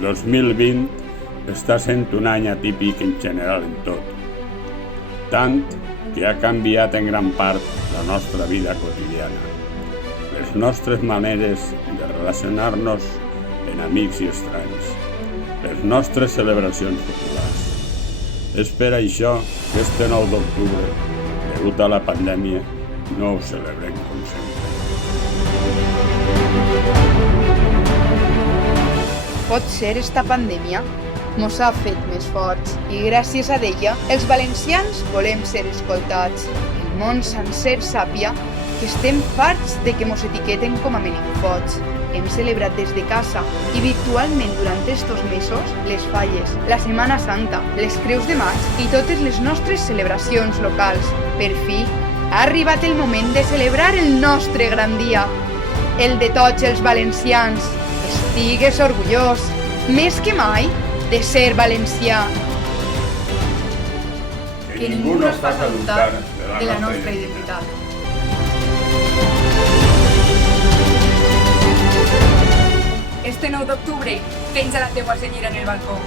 El 2020 està sent un any atípic en general en tot, tant que ha canviat en gran part la nostra vida quotidiana, les nostres maneres de relacionar-nos en amics i estranys, les nostres celebracions populars. És per això que este 9 d'octubre, degut a la pandèmia, no ho celebrem com sempre. Potser esta pandèmia mos ha fet més forts i gràcies a ella els valencians volem ser escoltats. El món sencer sàpia que estem farts de que mos etiqueten com a meninfots. Hem celebrat des de casa i virtualment durant estos mesos les falles, la Setmana Santa, les Creus de Maig i totes les nostres celebracions locals. Per fi, ha arribat el moment de celebrar el nostre gran dia, el de tots els valencians. Estigues orgullós, més que mai, de ser valencià. Que ningú no es faci dubtar de la nostra identitat. Este 9 d'octubre, penja la teua senyera en el balcó.